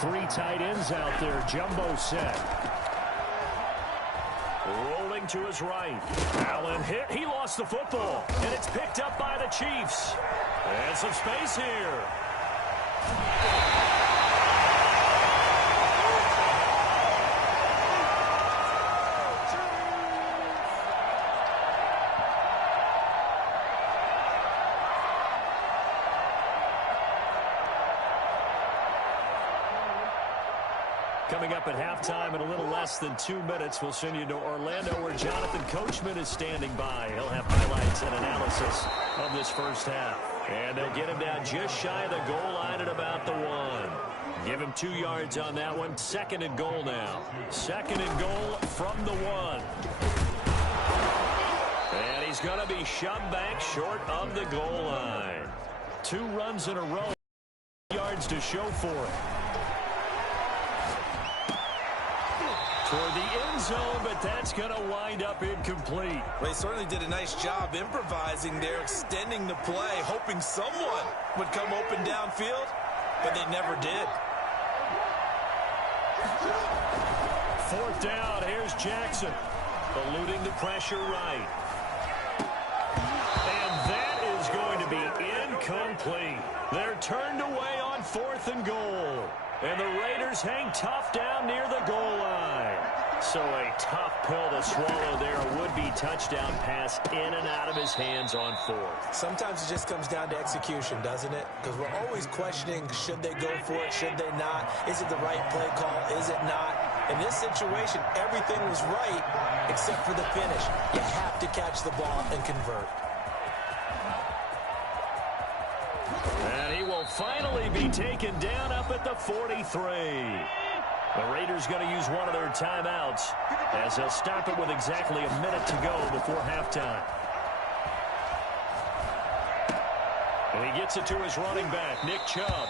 Three tight ends out there. Jumbo set. Rolling to his right. Allen hit. He lost the football. And it's picked up by the Chiefs. And some space here. Coming up at halftime in a little less than 2 minutes, we'll send you to Orlando where Jonathan Coachman is standing by. He'll have highlights and analysis of this first half. And they'll get him down just shy of the goal line at about the 1. Give him 2 yards on that one. 2nd and goal now. 2nd and goal from the 1. And he's going to be shoved back short of the goal line. 2 runs in a row. Yards to show for it. Toward the end zone, but that's going to wind up incomplete. They certainly did a nice job improvising there, extending the play, hoping someone would come open downfield, but they never did. 4th down, here's Jackson, eluding the pressure right. And that is going to be incomplete. They're turned away on 4th and goal. And the Raiders hang tough down near the goal line. So a tough pill to swallow there. A would-be touchdown pass in and out of his hands on 4th. Sometimes it just comes down to execution, doesn't it? Because we're always questioning, should they go for it, should they not? Is it the right play call, is it not? In this situation, everything was right except for the finish. You have to catch the ball and convert. And he will finally be taken down up at the 43. The Raiders going to use one of their timeouts as they'll stop it with exactly a minute to go before halftime. And he gets it to his running back, Nick Chubb.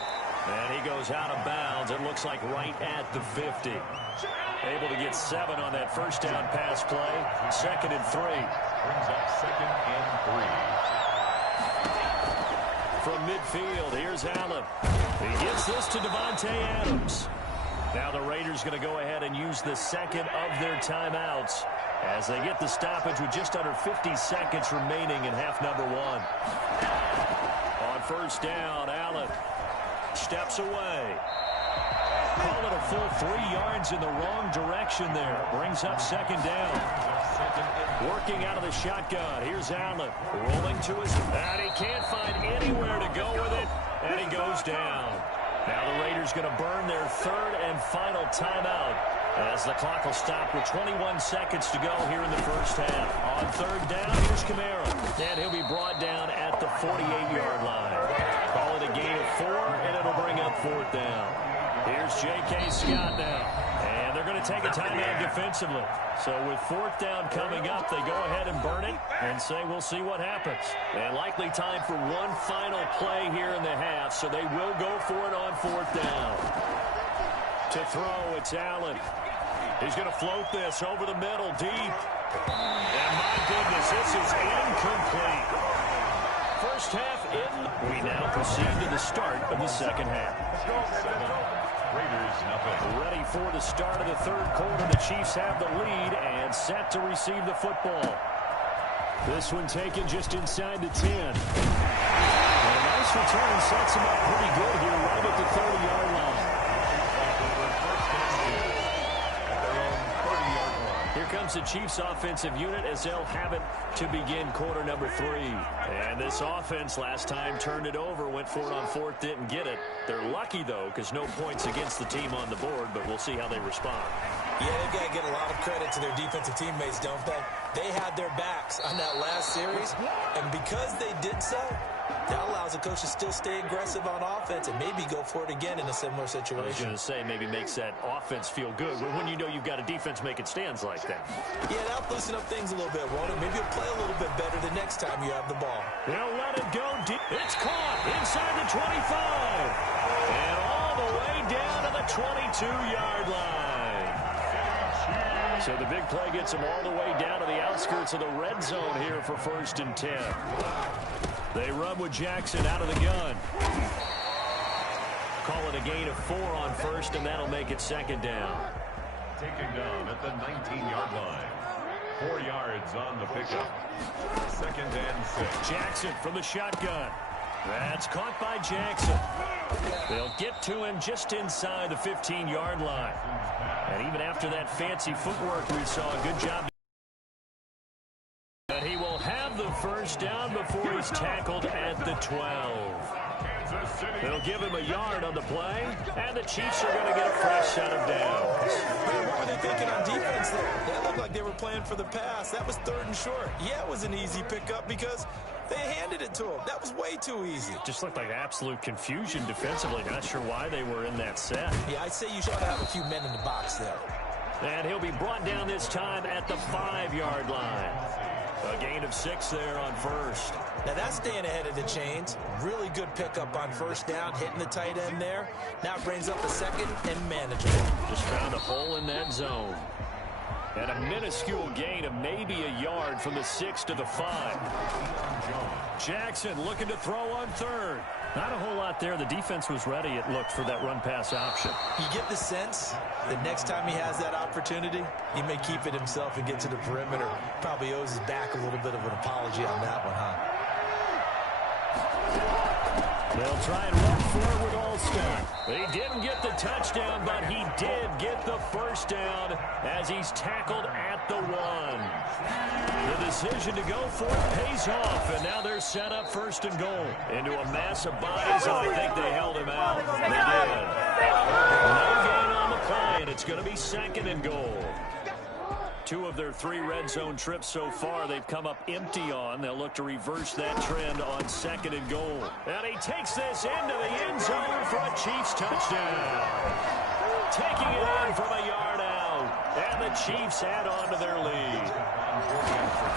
And he goes out of bounds. It looks like right at the 50. Able to get 7 on that first down pass play. 2nd and 3. Brings up 2nd and 3. From midfield, here's Allen. He gets this to Devontae Adams. Now the Raiders going to go ahead and use the 2nd of their timeouts as they get the stoppage with just under 50 seconds remaining in half number 1. On 1st down, Allen steps away. Call it a full 3 yards in the wrong direction there. Brings up 2nd down. Working out of the shotgun. Here's Allen. Rolling to his... And he can't find anywhere to go with it. And he goes down. Now the Raiders going to burn their 3rd and final timeout as the clock will stop with 21 seconds to go here in the first half. On 3rd down, here's Kamara. And he'll be brought down at the 48-yard line. Call it a gain of 4, and it'll bring up 4th down. Here's J.K. Scott now. And they're going to take a timeout defensively. So with 4th down coming up, they go ahead and burn it and say we'll see what happens. And likely time for one final play here in the half, so they will go for it on 4th down. To throw, it's Allen. He's going to float this over the middle, deep. And my goodness, this is incomplete. First half in. We now proceed to the start of the second half. Raiders nothing. Ready for the start of the 3rd quarter. The Chiefs have the lead and set to receive the football. This one taken just inside the 10. And a nice return sets him up pretty good here right at the 30-yard line. Here comes the Chiefs offensive unit as they'll have it to begin quarter number 3. And this offense last time turned it over, went for it on 4th, didn't get it. They're lucky, though, because no points against the team on the board, but we'll see how they respond. Yeah, they've got to get a lot of credit to their defensive teammates, don't they? They had their backs on that last series, and because they did so, that allows the coach to still stay aggressive on offense and maybe go for it again in a similar situation. I was going to say maybe makes that offense feel good when you know you've got a defense making stands like that. Yeah, that'll loosen up things a little bit, won't it? Maybe you'll play a little bit better the next time you have the ball. They'll let it go deep. It's caught inside the 25. And all the way down to the 22-yard line. So the big play gets them all the way down to the outskirts of the red zone here for 1st and 10. They run with Jackson out of the gun. call it a gain of 4 on first, and that'll make it second down. Taken down at the 19-yard line. 4 yards on the pickup. Second and 6. Jackson from the shotgun. That's caught by Jackson. They'll get to him just inside the 15-yard line. And even after that fancy footwork we saw, a good job. And he will have the first down before he's tackled at the 12. They'll give him a yard on the play, and the Chiefs are going to get a fresh set of downs. What were they thinking on defense there? They looked like they were playing for the pass. That was 3rd and short. Yeah, it was an easy pickup because they handed it to him. That was way too easy. Just looked like absolute confusion defensively. Not sure why they were in that set. Yeah, I'd say you should have a few men in the box there. And he'll be brought down this time at the 5-yard line. A gain of 6 there on first. Now that's staying ahead of the chains. Really good pickup on first down, hitting the tight end there. Now it brings up a second and manageable. Just found a hole in that zone. And a minuscule gain of maybe a yard from the 6 to the 5. Jackson looking to throw on 3rd. Not a whole lot there. The defense was ready, it looked, for that run-pass option. You get the sense that next time he has that opportunity, he may keep it himself and get to the perimeter. Probably owes his back a little bit of an apology on that one, huh? They'll try and run forward Alston. He didn't get the touchdown, but he did get the first down as he's tackled at the 1. The decision to go for it pays off, and now they're set up 1st and goal. Into a mass of bodies, and I think they held him out. They did. No gain on the play, and it's going to be 2nd and goal. 2 of their 3 red zone trips so far they've come up empty on. They'll look to reverse that trend on 2nd and goal. And he takes this into the end zone for a Chiefs touchdown. Taking it in from a yard out. And the Chiefs add on to their lead.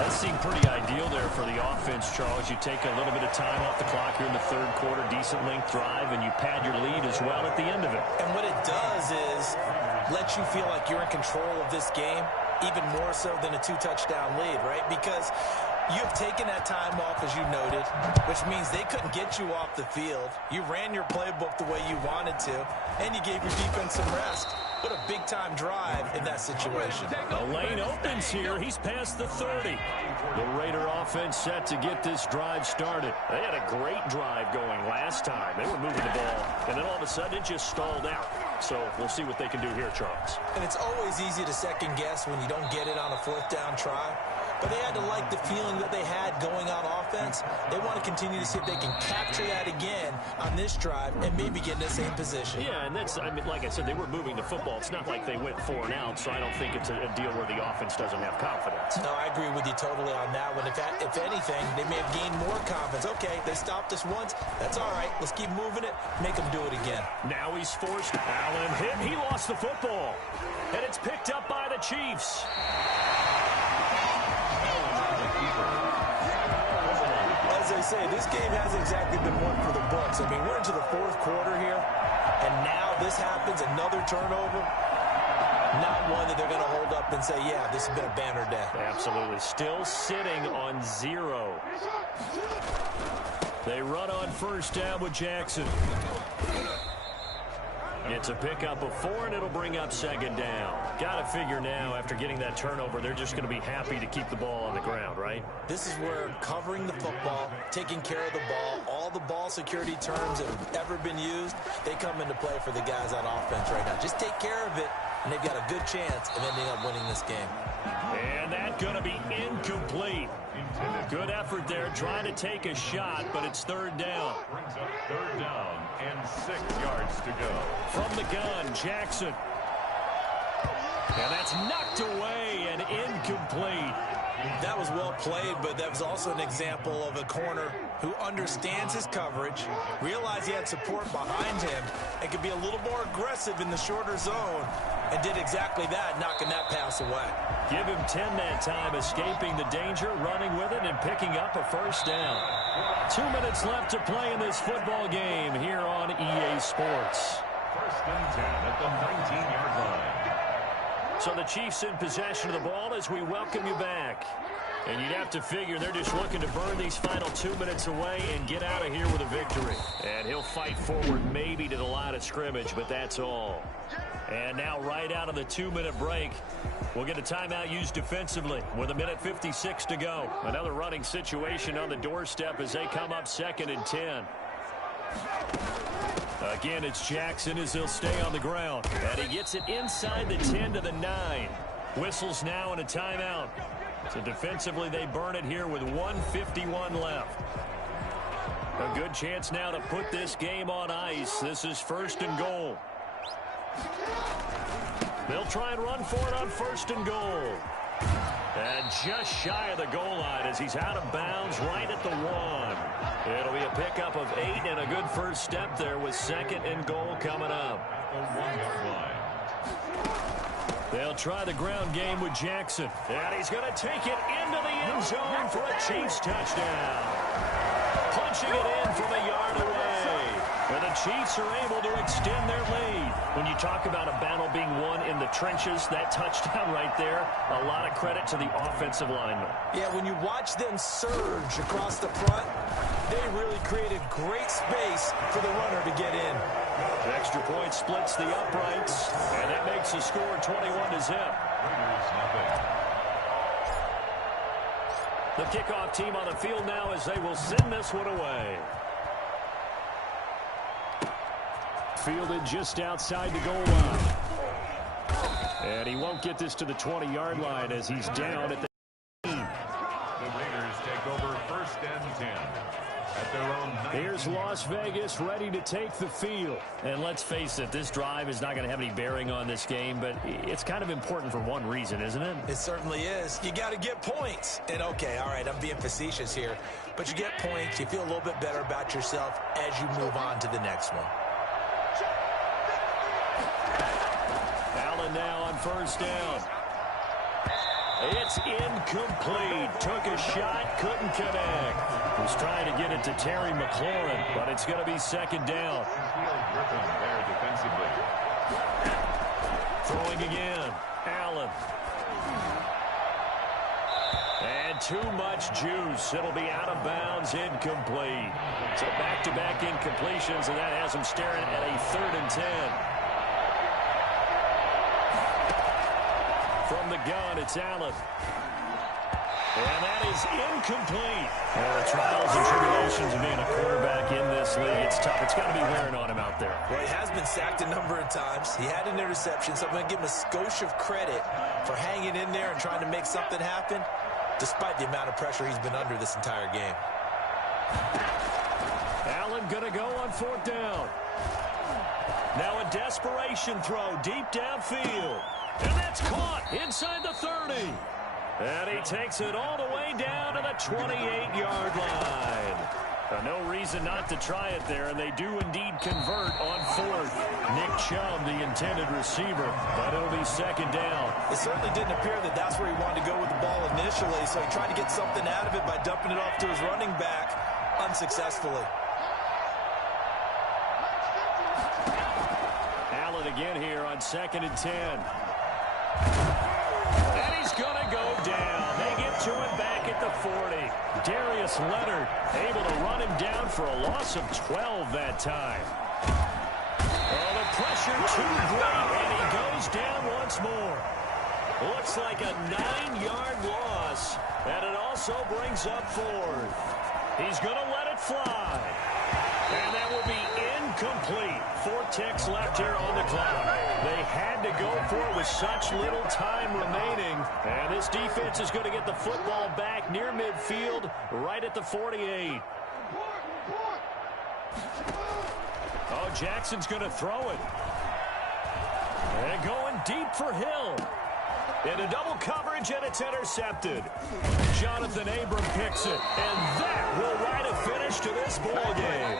That seemed pretty ideal there for the offense, Charles. You take a little bit of time off the clock here in the 3rd quarter, decent length drive, and you pad your lead as well at the end of it. And what it does is let you feel like you're in control of this game, even more so than a 2-touchdown lead, right? Because you've taken that time off, as you noted, which means they couldn't get you off the field. You ran your playbook the way you wanted to, and you gave your defense some rest. What a big-time drive in that situation. The lane opens here. He's past the 30. The Raider offense set to get this drive started. They had a great drive going last time. They were moving the ball, and then all of a sudden it just stalled out. So we'll see what they can do here, Charles. And it's always easy to second-guess when you don't get it on a 4th down try. But they had to like the feeling that they had going on offense. They want to continue to see if they can capture that again on this drive and maybe get in the same position. Yeah, and that's, I mean, like I said, they were moving the football. It's not like they went 4 and out, so I don't think it's a deal where the offense doesn't have confidence. No, I agree with you totally on that one. If anything, they may have gained more confidence. Okay, they stopped us once. That's all right. Let's keep moving it. Make them do it again. Now he's forced. Allen hit. He lost the football. And it's picked up by the Chiefs. As I say, this game hasn't exactly been one for the books. I mean, we're into the 4th quarter here, and now this happens, another turnover. Not one that they're going to hold up and say, yeah, this has been a banner day. Absolutely. Still sitting on 0. They run on 1st down with Jackson. It's a pickup of 4, and it'll bring up 2nd down. Got to figure now, after getting that turnover, they're just going to be happy to keep the ball on the ground, right? This is where covering the football, taking care of the ball, all the ball security terms that have ever been used, they come into play for the guys on offense right now. Just take care of it, and they've got a good chance of ending up winning this game. And that's going to be incomplete. Good effort there, trying to take a shot, but it's 3rd down. Brings up 3rd down and 6 yards to go. From the gun, Jackson. And that's knocked away and incomplete. That was well played, but that was also an example of a corner who understands his coverage, realized he had support behind him, and could be a little more aggressive in the shorter zone, and did exactly that, knocking that pass away. Give him 10 that time, escaping the danger, running with it, and picking up a 1st down. 2 minutes left to play in this football game here on EA Sports. 1st and 10 at the 19-yard line. So the Chiefs in possession of the ball as we welcome you back. And you'd have to figure they're just looking to burn these final 2 minutes away and get out of here with a victory. And he'll fight forward maybe to the line of scrimmage, but that's all. And now right out of the 2-minute break, we'll get a timeout used defensively with 1:56 to go. Another running situation on the doorstep as they come up 2nd and 10. Again, it's Jackson as he'll stay on the ground. And he gets it inside the 10 to the 9. Whistles now and a timeout. So defensively, they burn it here with 1:51 left. A good chance now to put this game on ice. This is 1st and goal. They'll try and run for it on 1st and goal. And just shy of the goal line as he's out of bounds right at the 1. It'll be a pickup of 8 and a good first step there with 2nd and goal coming up. They'll try the ground game with Jackson. And he's going to take it into the end zone for a Chiefs touchdown. Punching it in from a yard away. And the Chiefs are able to extend their lead. When you talk about a battle being won in the trenches, that touchdown right there, a lot of credit to the offensive linemen. Yeah, when you watch them surge across the front, they really created great space for the runner to get in. The extra point splits the uprights, and it makes the score 21-0. The kickoff team on the field now as they will send this one away. Fielded just outside the goal line. And he won't get this to the 20-yard line as he's down at the 18. The Raiders take over 1st and 10. At their own 19. Here's Las Vegas ready to take the field. And let's face it, this drive is not going to have any bearing on this game, but it's kind of important for one reason, isn't it? It certainly is. You got to get points. And okay, all right, I'm being facetious here, but you get points, you feel a little bit better about yourself as you move on to the next one. Allen now on 1st down. It's incomplete. Took a shot, couldn't connect. Was trying to get it to Terry McLaurin, but it's going to be 2nd down. Griffin there defensively. Throwing again. Allen. And too much juice. It'll be out of bounds, incomplete. So back-to-back incompletions, and that has him staring at a 3rd and 10. From the gun, it's Allen. And that is incomplete. Well, the trials and tribulations of being a quarterback in this league, it's tough. It's got to be wearing on him out there. Well, he has been sacked a number of times. He had an interception, so I'm going to give him a skosh of credit for hanging in there and trying to make something happen, despite the amount of pressure he's been under this entire game. Allen going to go on 4th down. Now a desperation throw deep downfield. And that's caught inside the 30. And he takes it all the way down to the 28-yard line. No reason not to try it there, and they do indeed convert on 4th. Nick Chubb, the intended receiver, but it'll be 2nd down. It certainly didn't appear that that's where he wanted to go with the ball initially, so he tried to get something out of it by dumping it off to his running back unsuccessfully. Allen again here on 2nd and 10. And he's going to go down. They get to him back at the 40. Darius Leonard able to run him down for a loss of 12 that time. Oh, the pressure too great, and he goes down once more. Looks like a 9-yard loss, and it also brings up 4th. He's going to let it fly. And that will be incomplete. 4 ticks left here on the clock. They had to go for it with such little time remaining. And this defense is going to get the football back near midfield, right at the 48. Oh, Jackson's going to throw it. And going deep for Hill. Into double coverage, and it's intercepted. Jonathan Abram picks it, and that will write a finish to this ball game.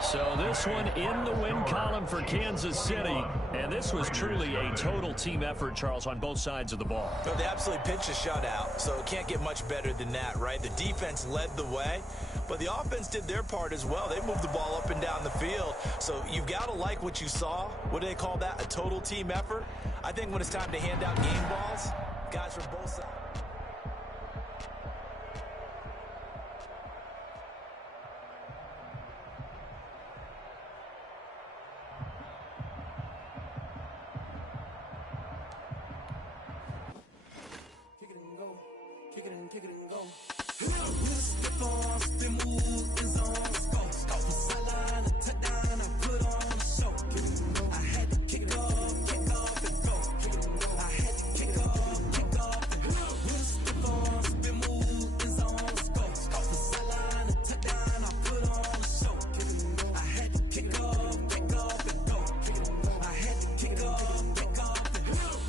So this one in the win column for Kansas City, and this was truly a total team effort, Charles, on both sides of the ball. No, they absolutely pitched a shutout, so it can't get much better than that, right? The defense led the way, but the offense did their part as well. They moved the ball up and down the field, so you've got to like what you saw. What do they call that? A total team effort? I think when it's time to hand out game balls, guys from both sides. kick it and go. With a stiff arm, spin move, in zone, go. From sideline to touchdown, I put on a show. I had to kick off and go. I had to kick off and go. With a stiff arm, spin move, in zone, go. From sideline to touchdown, I put on a show. I had to kick off and go. I had to kick off and go.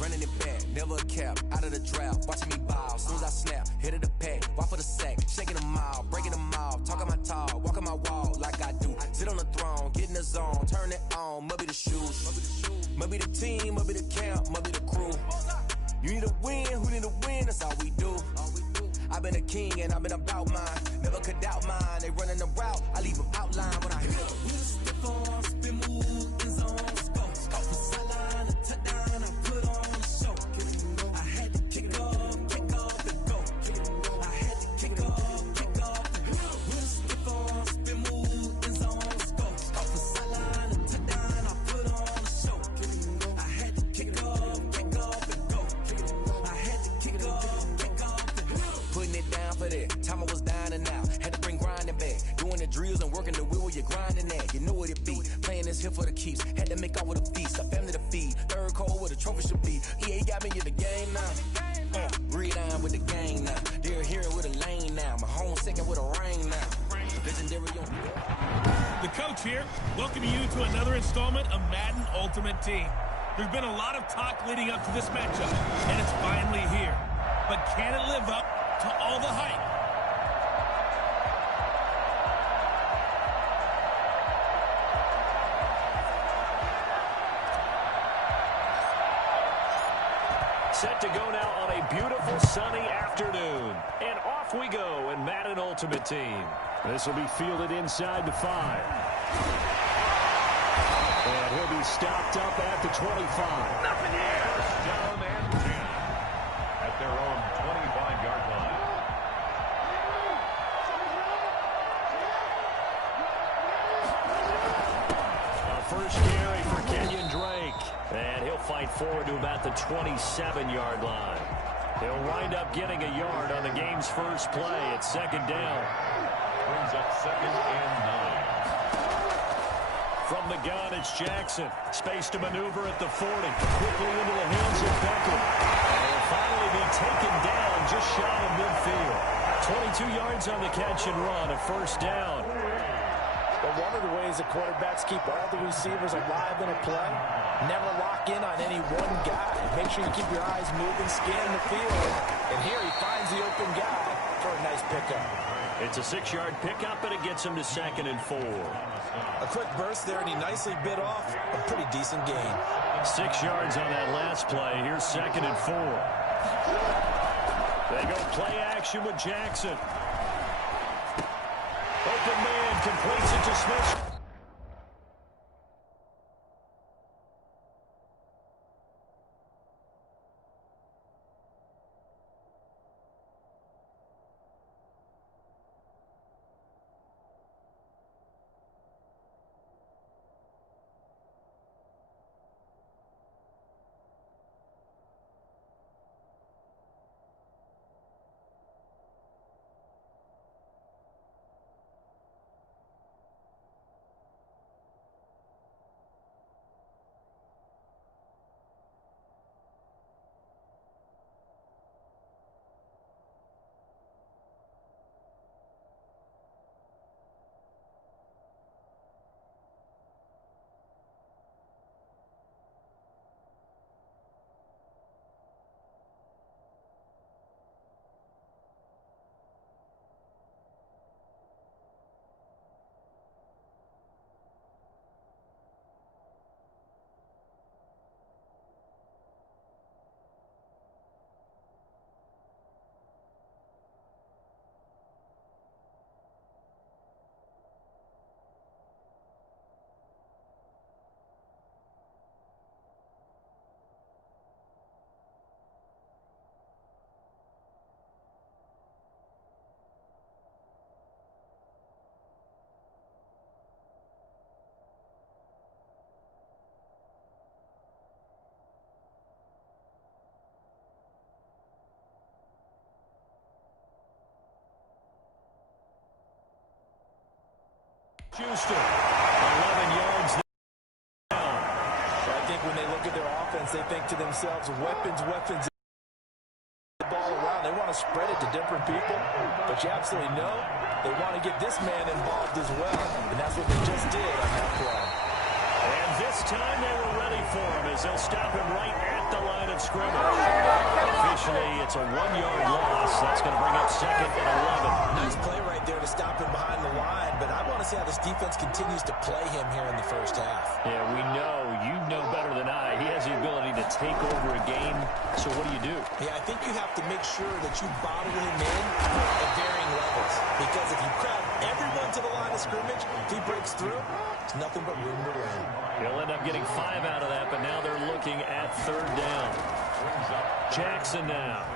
Running it back, never a cap, out of the draft, watching me ball, soon as I snap, hit of the pack, walk for the sack, shaking them all, breaking them off, talking my talk, walking my wall like I do, sit on the throne, get in the zone, turn it on, must be the shoes, must be the team, must be the camp, must be the crew, you need a win, who need a win, that's all we do, I've been a king and I've been about mine, never could doubt mine, they running the route, I leave them outline when I hit them. With a stiff arm, spin move, in zone, go. From sideline to touchdown, I put on a show. I had to kick off and go. I had to kick off and go. With a stiff arm, spin move, in zone, go. From sideline to touchdown, I put on a show. I had to kick off and go. I had to kick off and go. Putting it down for that. Time I was down and out. Had to bring grinding back. Doing the drills and working the wheel where you're grinding at. You know what it be. Playing this here for the keeps. Had to make off with a feast. A family to feed. Third cold where the trophy should be. EA got me in the game now. Read on with the game now. They're here with a lane now. My home second with a rain now. Legendary on. The coach here, welcoming you to another installment of Madden Ultimate Team. There's been a lot of talk leading up to this matchup, and it's finally here. But can it live up to all the hype? Set to go now on a beautiful sunny afternoon. And off we go in Madden Ultimate Team. This will be fielded inside the 5. And he'll be stopped up at the 25. Nothing here. First down and 10 at their own 25-yard line. A first carry for Kenyon Drake. And he'll fight forward to about the 27-yard line. He'll wind up getting a yard on the game's first play at second down. Brings up second and 9. From the gun, it's Jackson. Space to maneuver at the 40. Quickly into the hands of Beckham. And will finally be taken down just shy of midfield. 22 yards on the catch and run, a first down. But one of the ways that quarterbacks keep all the receivers alive in a play, never lock in on any one guy. Make sure you keep your eyes moving, scanning the field. And here he finds the open guy for a nice pickup. It's a 6-yard pickup, and it gets him to second and 4. A quick burst there, and he nicely bit off a pretty decent gain. 6 yards on that last play. Here's second and 4. They go play action with Jackson. Open man completes it to Smith. Houston, 11 yards down. I think when they look at their offense, they think to themselves, weapons, weapons. The ball around. They want to spread it to different people, but you absolutely know they want to get this man involved as well, and that's what they just did on that play. And this time they were ready for him as they'll stop him right at the line of scrimmage. Officially, it's a 1-yard loss. That's going to bring up 2nd and 11. Nice play right there to stop him behind the line, but I want to see how this defense continues to play him here in the first half. Yeah, we know. You know better than I. He has the ability to take over a game. So what do? Yeah, I think you have to make sure that you bottle him in at varying levels, because if you crowd everyone to the line of scrimmage, if he breaks through, it's nothing but room to run. He'll end up getting 5 out of that, but now they're looking at 3rd down. Jackson now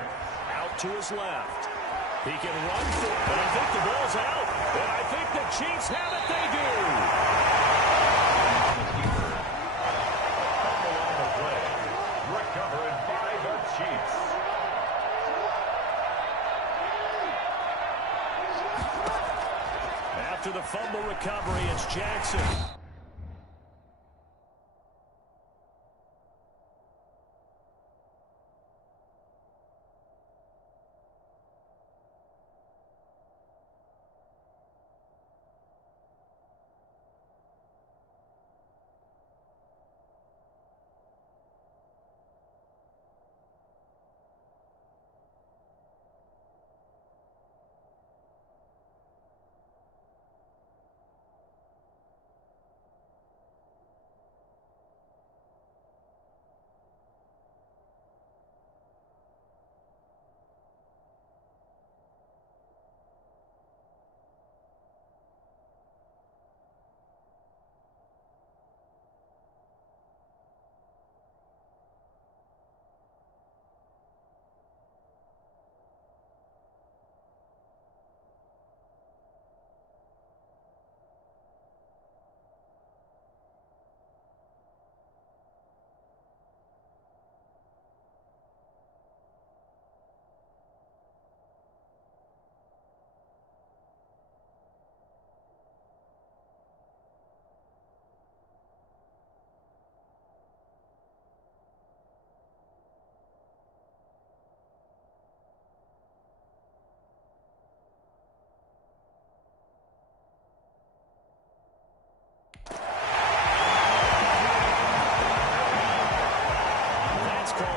out to his left. He can run for it, but I think the ball's out. And I think the Chiefs have it. They do. Recovered by the Chiefs. After the fumble recovery, it's Jackson.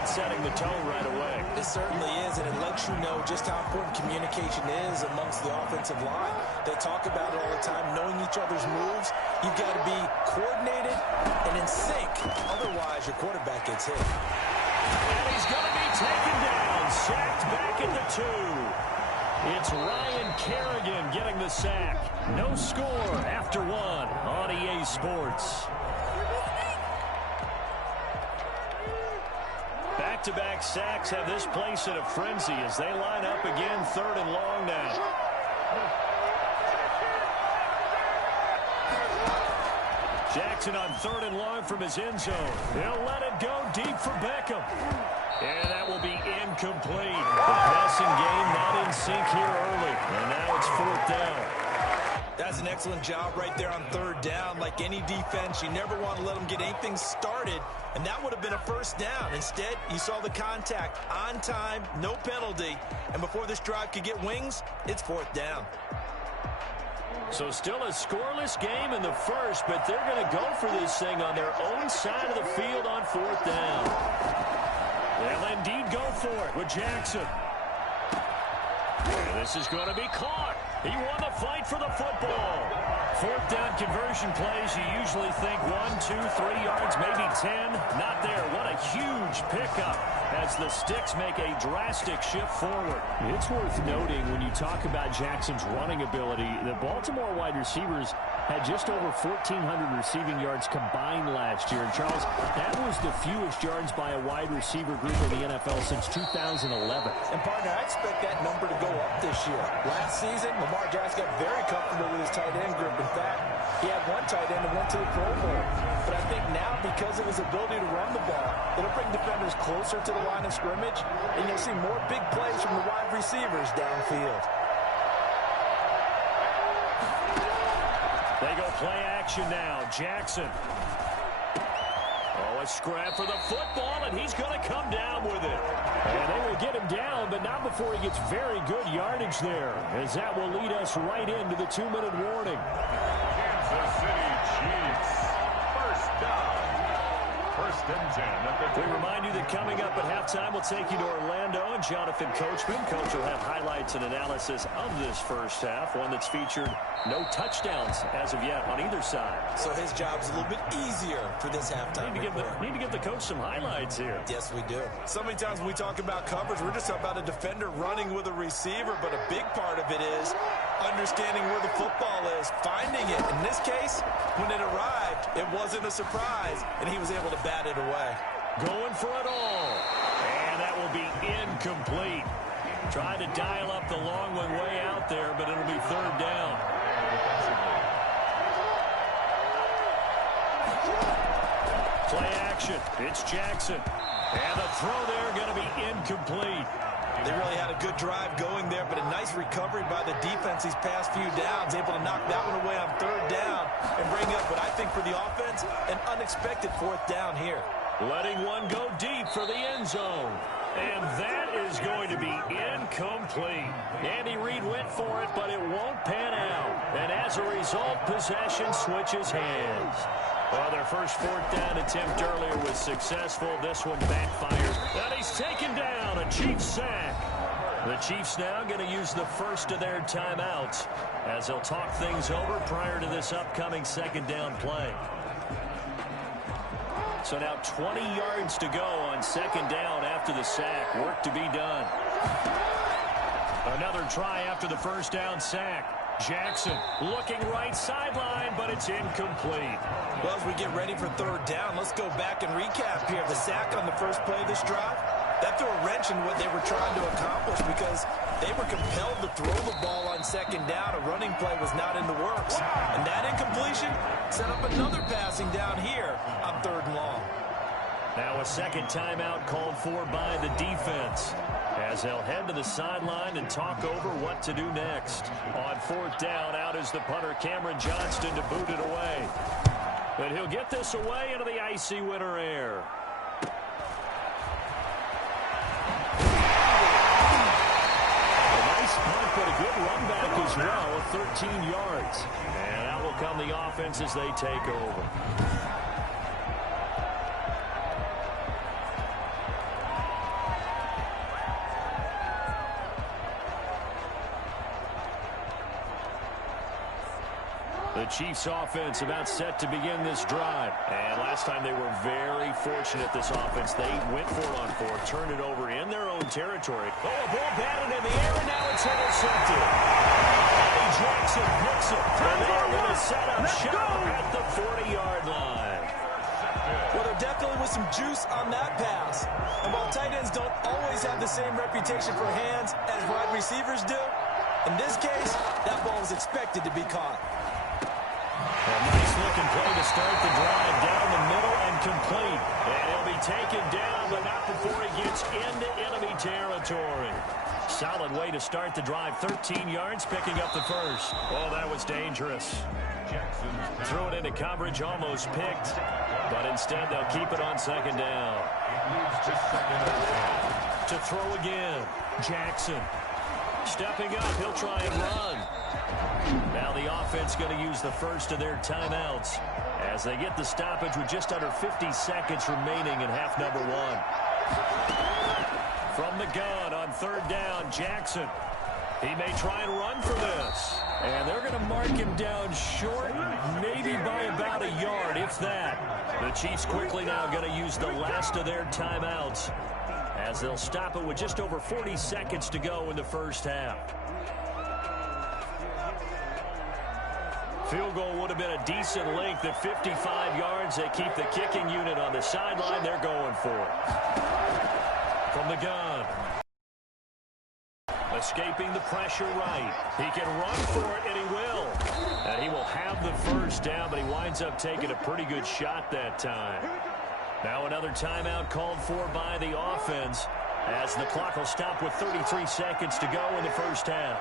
Setting the tone right away. It certainly is, and it lets you know just how important communication is amongst the offensive line. They talk about it all the time, knowing each other's moves. You've got to be coordinated and in sync. Otherwise, your quarterback gets hit. And he's going to be taken down, sacked back at the 2. It's Ryan Kerrigan getting the sack. No score after 1 on EA Sports. Back-to-back sacks have this place in a frenzy as they line up again, 3rd and long now. Jackson on 3rd and long from his end zone. He'll let it go deep for Beckham. And that will be incomplete. The passing game not in sync here early. And now it's 4th down. That's an excellent job right there on 3rd down. Like any defense, you never want to let them get anything started, and that would have been a 1st down. Instead, you saw the contact on time, no penalty, and before this drive could get wings, it's 4th down. So still a scoreless game in the first, but they're going to go for this thing on their own side of the field on 4th down. They'll indeed go for it with Jackson. And this is going to be caught. He won the fight for the football. 4th down conversion plays, you usually think 1, 2, 3 yards, maybe 10. Not there. What a huge pickup as the Sticks make a drastic shift forward. It's worth noting when you talk about Jackson's running ability, the Baltimore wide receivers had just over 1,400 receiving yards combined last year. And Charles, that was the fewest yards by a wide receiver group in the NFL since 2011. And partner, I expect that number to go up this year. Last season, Lamar Jackson got very comfortable with his tight end group. In fact, he had one tight end that went to the Pro Bowl. But I think now, because of his ability to run the ball, it'll bring defenders closer to the line of scrimmage, and you'll see more big plays from the wide receivers downfield. They go Play action now. Jackson. Oh, a scrap for the football, and he's going to come down with it. And they will get him down, but not before he gets very good yardage there, as that will lead us right into the 2-minute warning. Kansas City Chiefs. First down. First and 10 at the 2. We remind you that coming up at halftime, we'll take you to Orlando, and Jonathan Coachman. Coach will have highlights and analysis of this first half, one that's featured no touchdowns as of yet on either side. So his job's a little bit easier for this halftime report. Need to give the coach some highlights here. Yes, we do. So many times when we talk about coverage, we're just talking about a defender running with a receiver, but a big part of it is understanding where the football is, finding it. In this case, when it arrived, it wasn't a surprise, and he was able to bat it away. Going for it all. And that will be incomplete. Tried to dial up the long one way out there, but it'll be third down. Play action. It's Jackson. And the throw there going to be incomplete. They really had a good drive going there, but a nice recovery by the defense these past few downs, able to knock that one away on third down and bring up what I think for the offense, an unexpected fourth down here. Letting one go deep for the end zone. And that is going to be incomplete. Andy Reid went for it, but it won't pan out. And as a result, possession switches hands. Well, their first fourth down attempt earlier was successful. This one backfired. And he's taken down. A Chiefs sack. The Chiefs now going to use the first of their timeouts as they'll talk things over prior to this upcoming second down play. So now 20 yards to go on second down after the sack. Work to be done. Another try after the first down sack. Jackson looking right sideline, but it's incomplete. Well, as we get ready for third down, let's go back and recap here. The sack on the first play of this drive, that threw a wrench in what they were trying to accomplish because they were compelled to throw the ball on second down. A running play was not in the works. And that incompletion set up another passing down here on third and long. Now a second timeout called for by the defense as they'll head to the sideline and talk over what to do next. On fourth down, out is the punter Cameron Johnston to boot it away. But he'll get this away into the icy winter air. A nice punt, but a good run back as well, 13 yards. And out will come the offense as they take over. The Chiefs offense about set to begin this drive. And last time they were very fortunate, this offense. They went for it on fourth, turned it over in their own territory. Oh, a ball batted in the air, and now it's intercepted. Eddie Jackson picks it. And they're going to set up shop at the 40-yard line. Well, there definitely was some juice on that pass. And while tight ends don't always have the same reputation for hands as wide receivers do, in this case, that ball was expected to be caught. A nice-looking play to start the drive down the middle and complete. And he'll be taken down, but not before he gets into enemy territory. Solid way to start the drive. 13 yards, picking up the first. Oh, that was dangerous. Threw it into coverage, almost picked. But instead, they'll keep it on second down. To throw again, Jackson. Stepping up, he'll try and run. Now the offense going to use the first of their timeouts as they get the stoppage with just under 50 seconds remaining in half number one. From the gun on third down, Jackson. He may try and run for this. And they're going to mark him down short, maybe by about a yard, if that. The Chiefs quickly now going to use the last of their timeouts as they'll stop it with just over 40 seconds to go in the first half. Field goal would have been a decent length at 55 yards. They keep the kicking unit on the sideline. They're going for it. From the gun. Escaping the pressure right. He can run for it, and he will. And he will have the first down, but he winds up taking a pretty good shot that time. Now another timeout called for by the offense as the clock will stop with 33 seconds to go in the first half.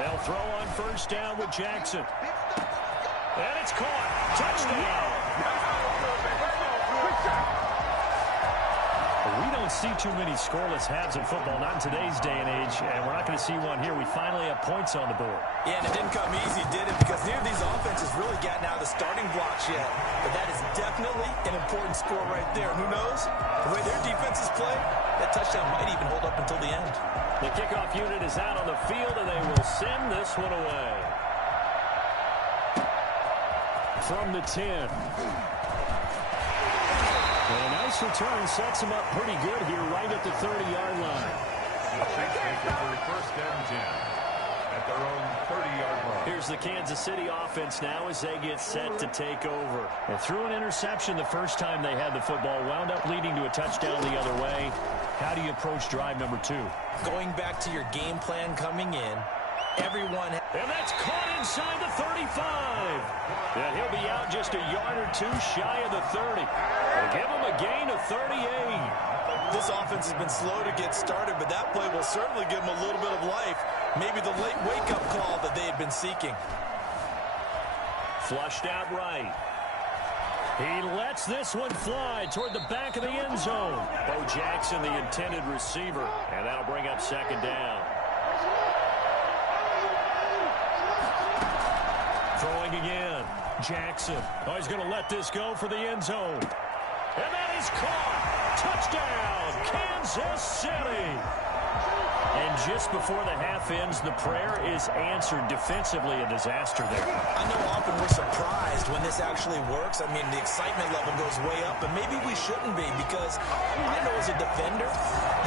They'll throw on first down with Jackson. And it's caught. Touchdown. We don't see too many scoreless halves in football, not in today's day and age, and we're not going to see one here. We finally have points on the board. Yeah, and it didn't come easy, did it? Because neither of these offenses really gotten out of the starting blocks yet. But that is definitely an important score right there. Who knows? The way their defenses play, that touchdown might even hold up until the end. The kickoff unit is out on the field, and they will send this one away. From the 10. And a nice return sets him up pretty good here right at the 30-yard line. First and 10 at their own 30-yard line. Here's the Kansas City offense now as they get set to take over. They threw an interception the first time they had the football, wound up leading to a touchdown the other way. How do you approach drive number 2? Going back to your game plan coming in, everyone... And that's caught inside the 35. And he'll be out just a yard or two shy of the 30. They'll give him a gain of 38. This offense has been slow to get started, but that play will certainly give them a little bit of life. Maybe the late wake-up call that they had been seeking. Flushed out right. He lets this one fly toward the back of the end zone. Bo Jackson, the intended receiver, and that'll bring up second down. Throwing again. Jackson. Oh, he's going to let this go for the end zone. And that is caught. Touchdown, Kansas City. And just before the half ends, the prayer is answered. Defensively, a disaster there. I know often we're surprised when this actually works. I mean, the excitement level goes way up, but maybe we shouldn't be, because I know as a defender,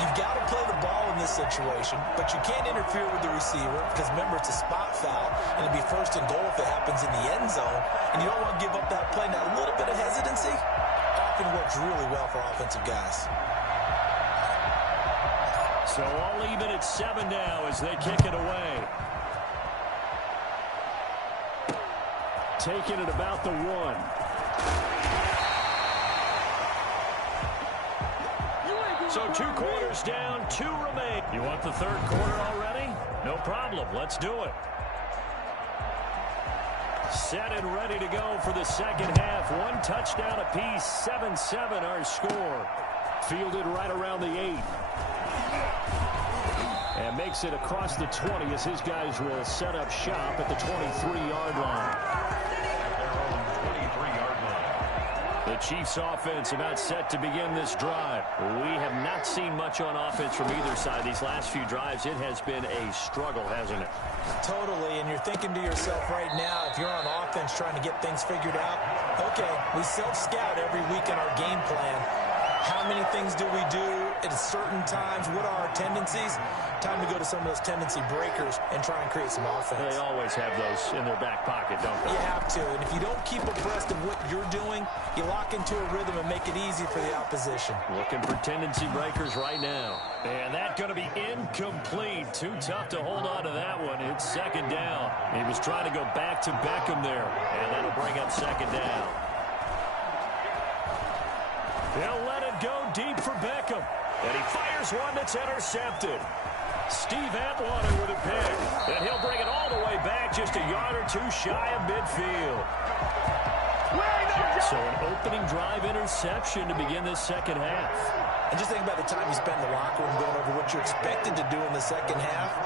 you've got to play the ball in this situation, but you can't interfere with the receiver because, remember, it's a spot foul, and it'll be first and goal if it happens in the end zone, and you don't want to give up that play. Now, a little bit of hesitancy often works really well for offensive guys. So all even at 7 now as they kick it away. Taking it about the 1. So 2 quarters down, 2 remain. You want the third quarter already? No problem. Let's do it. Set and ready to go for the second half. 1 touchdown apiece. 7-7 our score. Fielded right around the 8. And makes it across the 20 as his guys will set up shop at the 23-yard line. The Chiefs offense about set to begin this drive. We have not seen much on offense from either side these last few drives. It has been a struggle, hasn't it? Totally, and you're thinking to yourself right now, if you're on offense trying to get things figured out, okay, we self-scout every week in our game plan. How many things do we do at certain times? What are our tendencies? Time to go to some of those tendency breakers and try and create some offense. They always have those in their back pocket, don't they? You have to, and if you don't keep abreast of what you're doing, you lock into a rhythm and make it easy for the opposition. Looking for tendency breakers right now. And that's going to be incomplete. Too tough to hold on to that one. It's second down. He was trying to go back to Beckham there, and that'll bring up second down. They'll let it go deep for Beckham. And he fires one that's intercepted. Steve Atwater with a pick. And he'll bring it all the way back just a yard or 2 shy of midfield. So an opening drive interception to begin this second half. And just think about the time you spend in the locker room going over what you're expected to do in the second half.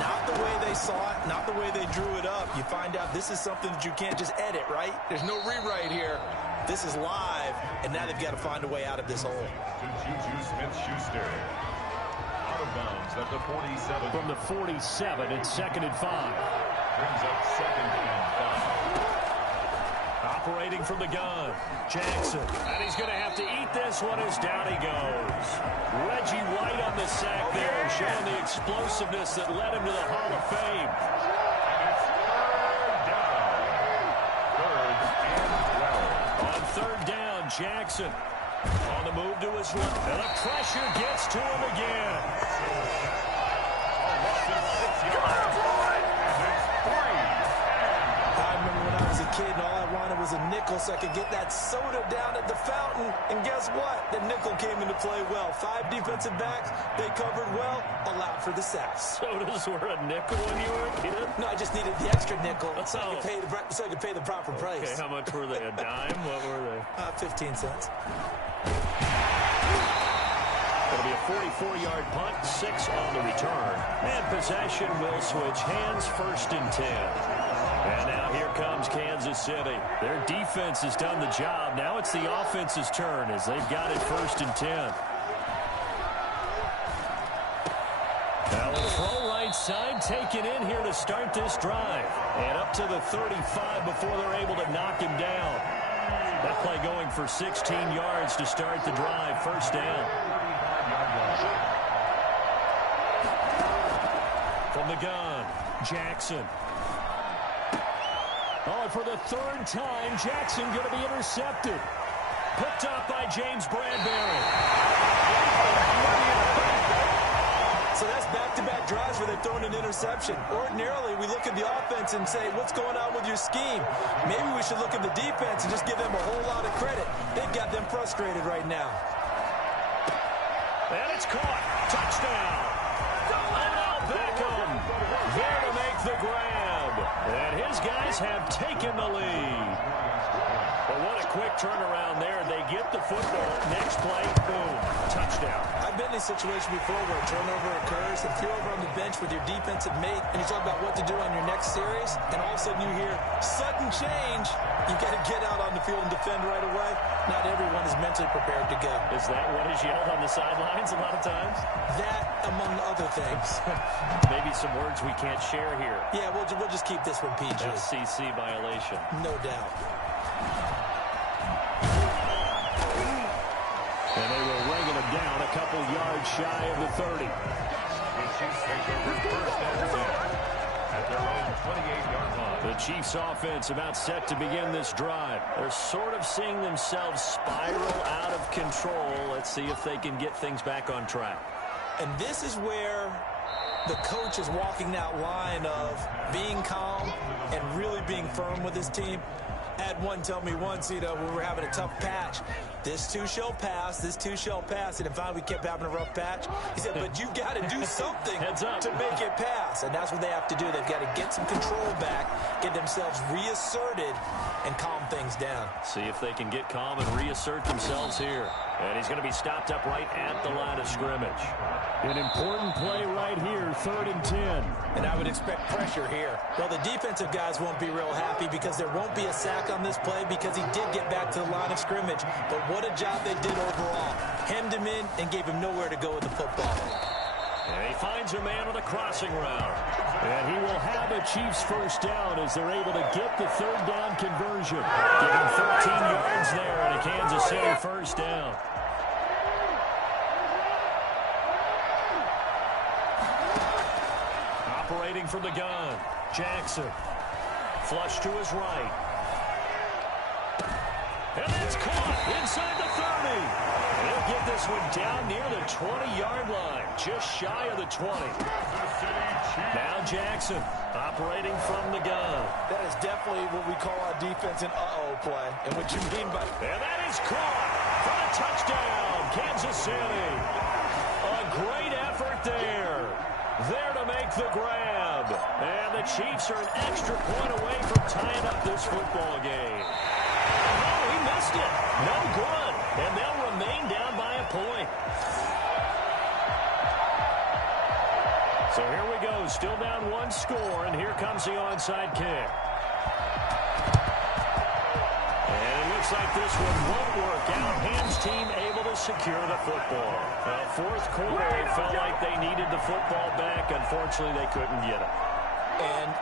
Not the way they saw it, not the way they drew it up. You find out this is something that you can't just edit, right? There's no rewrite here. This is live, and now they've got to find a way out of this hole. To Juju Smith-Schuster. Out of bounds at the 47. From the 47, it's second and 5. Brings up second and 5. Operating from the gun, Jackson. And he's going to have to eat this one as down he goes. Reggie White on the sack there, showing the explosiveness that led him to the Hall of Fame. Third down, Jackson on the move to his left. And the pressure gets to him again. I remember when I was a kid and all I wanted was a nickel so I could get that soda down at the fountain. And guess what? The nickel came into play well. 5 defensive backs, they covered well, allowed for the sacks. Sodas were a nickel when you were a kid? No, I just needed the extra nickel so I could pay the proper price. Okay, how much were they? A dime? What were they? 15 cents. It'll be a 44-yard punt, 6 on the return. And possession will switch hands, 1st and 10. And now here comes Kansas City. Their defense has done the job. Now it's the offense's turn as they've got it 1st and 10. Now a throw right side taken in here to start this drive. And up to the 35 before they're able to knock him down. That play going for 16 yards to start the drive, 1st down. From the gun, Jackson. Oh, and for the 3rd time, Jackson going to be intercepted. Picked up by James Bradbury. So that's back-to-back drives where they're throwing an interception. Ordinarily, we look at the offense and say, what's going on with your scheme? Maybe we should look at the defense and just give them a whole lot of credit. They've got them frustrated right now. And it's caught. Touchdown. Odell Beckham there to make the grab. And his guys have taken the lead. But what a quick turnaround there. They get the football. Next play, boom, touchdown. I've been in a situation before where a turnover occurs. If you're over on the bench with your defensive mate and you talk about what to do on your next series, and all of a sudden you hear sudden change, you got to get out on the field and defend right away. Not everyone is mentally prepared to go. Is that what is yelled on the sidelines a lot of times? That, among other things. Maybe some words we can't share here. Yeah, we'll just keep this one PG. FCC violation. No doubt. And they will wrangle him down a couple yards shy of the 30. At their own 28-yard line. The Chiefs offense about set to begin this drive. They're sort of seeing themselves spiral out of control. Let's see if they can get things back on track. And this is where the coach is walking that line of being calm and really being firm with his team. I had one tell me once, when we were having a tough patch, this too shall pass, this too shall pass. And finally we kept having a rough patch. He said, but you got to do something to make it pass. And that's what they have to do. They've got to get some control back, get themselves reasserted, and calm things down. See if they can get calm and reassert themselves here. And he's going to be stopped up right at the line of scrimmage. An important play right here, 3rd and 10. And I would expect pressure here. Well, the defensive guys won't be real happy because there won't be a sack on this play because he did get back to the line of scrimmage. But what a job they did overall. Hemmed him in and gave him nowhere to go with the football. And he finds a man on a crossing route. And he will have a Chiefs 1st down as they're able to get the 3rd down conversion. Giving 13 yards there and a Kansas City 1st down. Operating from the gun, Jackson. Flush to his right. And it's caught inside the 30. He'll get this one down near the 20-yard line, just shy of the 20. Now Jackson operating from the gun. That is definitely what we call our defense an uh-oh play. And what you mean by... And that is caught for a touchdown, Kansas City. A great effort there. There to make the grab. And the Chiefs are an extra point away from tying up this football game. Oh, he missed it. No good. And they'll remain down by a point. So here we go. Still down 1 score. And here comes the onside kick. And it looks like this one won't work out. Ham's team able to secure the football. 4th quarter, it felt like they needed the football back. Unfortunately, they couldn't get it. And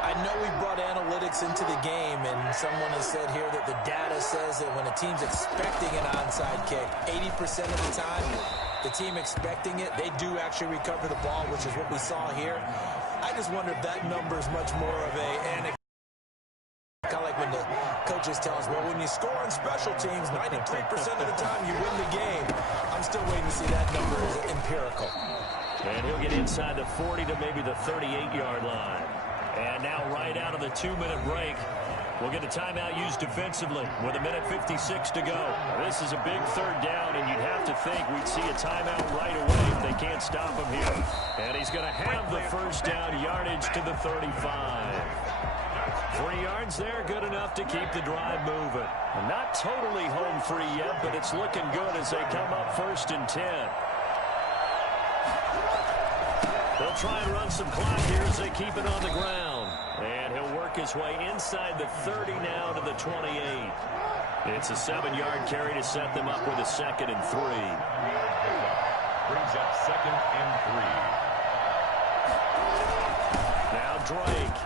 I know we brought analytics into the game, and someone has said here that the data says that when a team's expecting an onside kick, 80% of the time, the team expecting it, they do actually recover the ball, which is what we saw here. I just wonder if that number is much more of a anecdote. Kind of like when the coaches tell us, well, when you score on special teams, 93% of the time you win the game. I'm still waiting to see that number as empirical. And he'll get inside the 40 to maybe the 38-yard line. And now right out of the 2-minute break, We'll get a timeout used defensively with 1:56 to go. This is a big third down, and you'd have to think we'd see a timeout right away if they can't stop him here. And he's going to have the first down, yardage to the 35. 3 yards there, good enough to keep the drive moving. Not totally home free yet, but it's looking good as they come up 1st and 10. They'll try and run some clock here as they keep it on the ground. And he'll work his way inside the 30 now to the 28. It's a 7-yard carry to set them up with a 2nd and 3. Brings up 2nd and 3. Now Drake.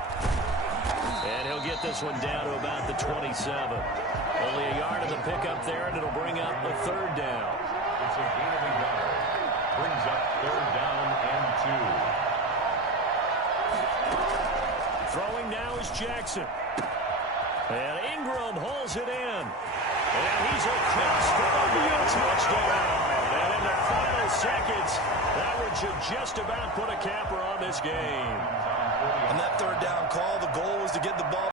And he'll get this one down to about the 27. Only a yard in the pickup there, and it'll bring up the 3rd down. It's a gain of a yard. Brings up 3rd down and 2. Throwing now is Jackson. And Ingram hauls it in. And he's across for a touchdown. And in the final seconds, that one should just about put a capper on this game.